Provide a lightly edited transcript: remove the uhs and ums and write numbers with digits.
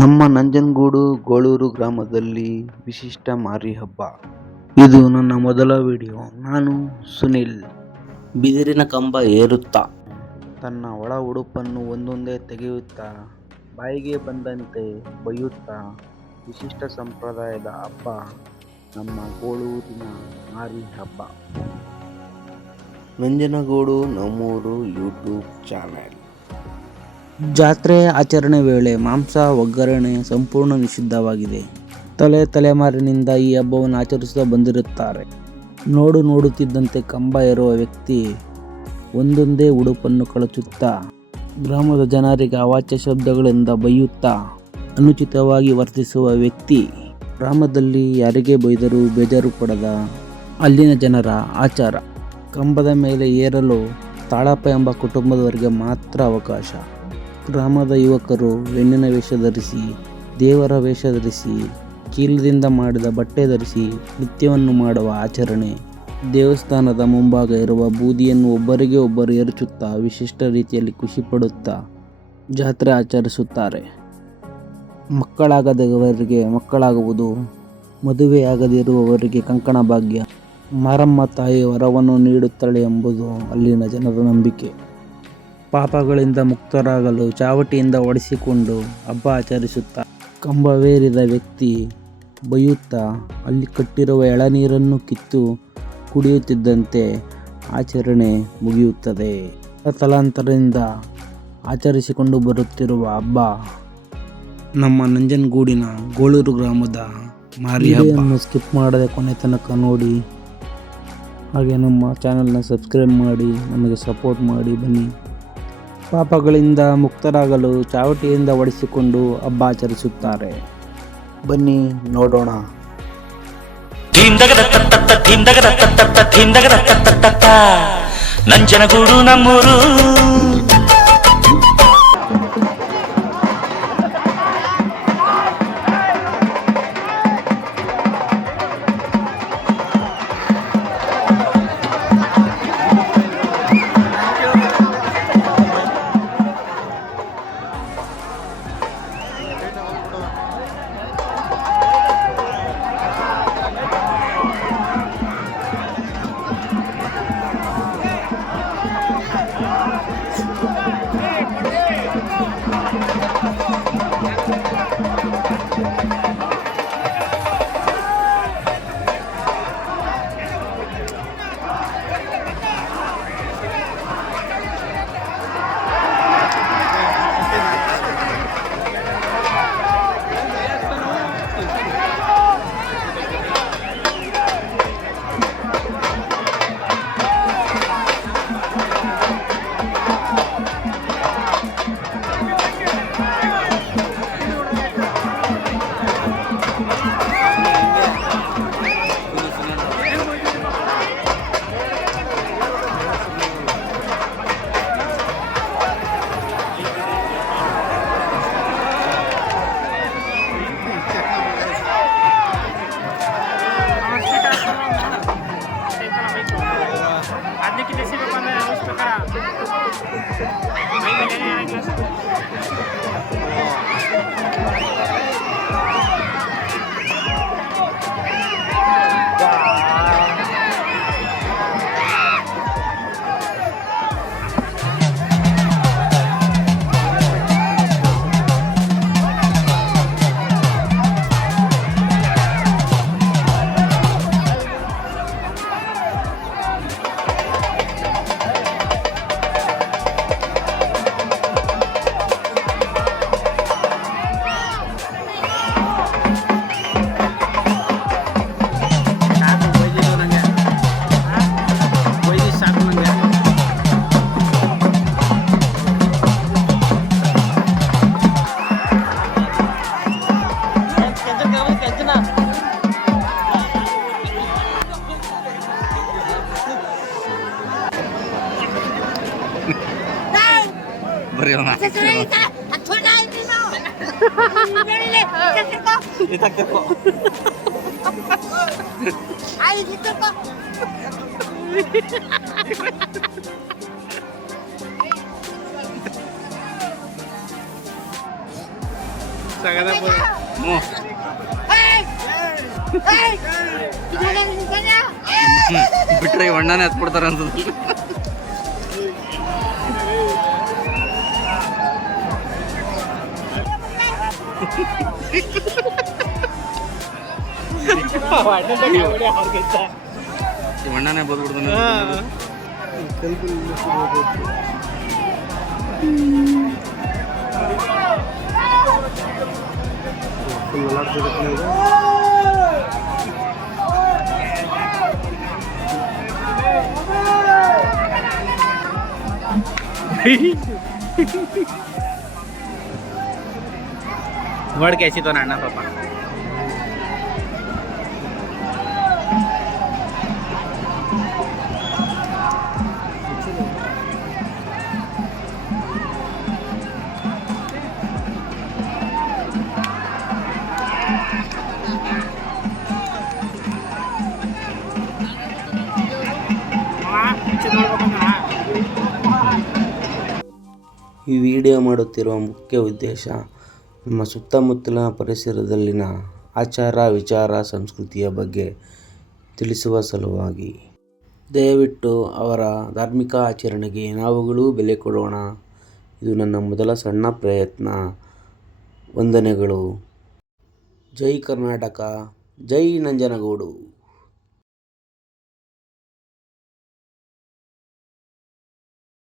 ನಮ್ಮ ನಂಜನಗೂಡು ಗೋಳೂರು ಗ್ರಾಮದಲ್ಲಿ ವಿಶಿಷ್ಟ ಮಾರಿ ಹಬ್ಬ. ಇದು ನನ್ನ ಮೊದಲ ವಿಡಿಯೋ. ನಾನು ಸುನಿಲ್. ಬಿದಿರಿನ ಕಂಬ ಏರುತ್ತಾ ತನ್ನ ಒಳ ಉಡುಪನ್ನು ಒಂದೊಂದೇ ತೆಗೆಯುತ್ತಾ ಬಾಯಿಗೆ ಬಂದಂತೆ ಬೈಯುತ್ತಾ ವಿಶಿಷ್ಟ ಸಂಪ್ರದಾಯದ ಹಬ್ಬ ನಮ್ಮ ಗೋಳೂರಿನ ಮಾರಿ ಹಬ್ಬ. ನಂಜನಗೂಡು ನಮ್ಮೂರು ಯೂಟ್ಯೂಬ್ ಚಾನೆಲ್. ಜಾತ್ರೆ ಆಚರಣೆ ವೇಳೆ ಮಾಂಸ ಒಗ್ಗರಣೆ ಸಂಪೂರ್ಣ ನಿಷಿದ್ಧವಾಗಿದೆ. ತಲೆಮಾರಿನಿಂದ ಈ ಹಬ್ಬವನ್ನು ಆಚರಿಸುತ್ತಾ ಬಂದಿರುತ್ತಾರೆ. ನೋಡುತ್ತಿದ್ದಂತೆ ಕಂಬ ಏರುವ ವ್ಯಕ್ತಿ ಒಂದೊಂದೇ ಉಡುಪನ್ನು ಕಳಚುತ್ತಾ ಗ್ರಾಮದ ಜನರಿಗೆ ಅವಾಚ್ಯ ಶಬ್ದಗಳಿಂದ ಬೈಯುತ್ತಾ ಅನುಚಿತವಾಗಿ ವರ್ತಿಸುವ ವ್ಯಕ್ತಿ. ಗ್ರಾಮದಲ್ಲಿ ಯಾರಿಗೆ ಬೈದರೂ ಬೇಜಾರು ಪಡದ ಅಲ್ಲಿನ ಜನರ ಆಚಾರ. ಕಂಬದ ಮೇಲೆ ಏರಲು ತಾಳಪ್ಪ ಎಂಬ ಕುಟುಂಬದವರಿಗೆ ಮಾತ್ರ ಅವಕಾಶ. ಗ್ರಾಮದ ಯುವಕರು ಹೆಣ್ಣಿನ ವೇಷ ಧರಿಸಿ, ದೇವರ ವೇಷ ಧರಿಸಿ, ಚೀಲದಿಂದ ಮಾಡಿದ ಬಟ್ಟೆ ಧರಿಸಿ ನೃತ್ಯವನ್ನು ಮಾಡುವ ಆಚರಣೆ. ದೇವಸ್ಥಾನದ ಮುಂಭಾಗ ಇರುವ ಬೂದಿಯನ್ನು ಒಬ್ಬರಿಗೆ ಒಬ್ಬರು ಎರಚುತ್ತಾ ವಿಶಿಷ್ಟ ರೀತಿಯಲ್ಲಿ ಖುಷಿ ಪಡುತ್ತಾ ಜಾತ್ರೆ ಆಚರಿಸುತ್ತಾರೆ. ಮಕ್ಕಳಾಗದವರಿಗೆ ಮಕ್ಕಳಾಗುವುದು, ಮದುವೆಯಾಗದಿರುವವರಿಗೆ ಕಂಕಣ ಭಾಗ್ಯ, ಮಾರಮ್ಮ ತಾಯಿ ವರವನ್ನು ನೀಡುತ್ತಾಳೆ ಎಂಬುದು ಅಲ್ಲಿನ ಜನರ ನಂಬಿಕೆ. ಪಾಪಗಳಿಂದ ಮುಕ್ತರಾಗಲು ಚಾವಟಿಯಿಂದ ಹೊಡೆಸಿಕೊಂಡು ಹಬ್ಬ ಆಚರಿಸುತ್ತಾ ಕಂಬವೇರಿದ ವ್ಯಕ್ತಿ ಬೈಯುತ್ತಾ ಅಲ್ಲಿ ಕಟ್ಟಿರುವ ಎಳನೀರನ್ನು ಕಿತ್ತು ಕುಡಿಯುತ್ತಿದ್ದಂತೆ ಆಚರಣೆ ಮುಗಿಯುತ್ತದೆ. ತಲಾಂತರದಿಂದ ಆಚರಿಸಿಕೊಂಡು ಬರುತ್ತಿರುವ ಹಬ್ಬ ನಮ್ಮ ನಂಜನಗೂಡಿನ ಗೋಳೂರು ಗ್ರಾಮದ ಮಾರಿ ಹಬ್ಬವನ್ನು ಸ್ಕಿಪ್ ಮಾಡದೆ ಕೊನೆ ತನಕ ನೋಡಿ. ಹಾಗೆ ನಮ್ಮ ಚಾನಲ್ನ ಸಬ್ಸ್ಕ್ರೈಬ್ ಮಾಡಿ ನಮಗೆ ಸಪೋರ್ಟ್ ಮಾಡಿ ಬನ್ನಿ. ಪಾಪಗಳಿಂದ ಮುಕ್ತರಾಗಲು ಚಾವಟಿಯಿಂದ ಹೊಡೆಸಿಕೊಂಡು ಹಬ್ಬ ಆಚರಿಸುತ್ತಾರೆ. ಬನ್ನಿ ನೋಡೋಣ. ನಂಜನಗೂಡು ನಮ್ಮೂರು. ಬಿಟ್ರೆ ಅಣ್ಣನೇ ಹತ್ಬಿಡ್ತಾರ ಅಂತ ಅಣ್ಣನೇ ಬಂದ್ಬಿಡ್ತಾನೆ. वर्ड कैसी तो नाना पापा ಈ ವಿಡಿಯೋ ಮಾಡುತ್ತಿರುವ ಮುಖ್ಯ ಉದ್ದೇಶ ನಮ್ಮ ಸುತ್ತಮುತ್ತಲಿನ ಪರಿಸರದಲ್ಲಿನ ಆಚಾರ ವಿಚಾರ ಸಂಸ್ಕೃತಿಯ ಬಗ್ಗೆ ತಿಳಿಸುವ ಸಲುವಾಗಿ. ದಯವಿಟ್ಟು ಅವರ ಧಾರ್ಮಿಕ ಆಚರಣೆಗೆ ನಾವುಗಳೂ ಬೆಲೆ ಕೊಡೋಣ. ಇದು ನನ್ನ ಮೊದಲ ಸಣ್ಣ ಪ್ರಯತ್ನ. ವಂದನೆಗಳು. ಜೈ ಕರ್ನಾಟಕ, ಜೈ ನಂಜನಗೂಡು.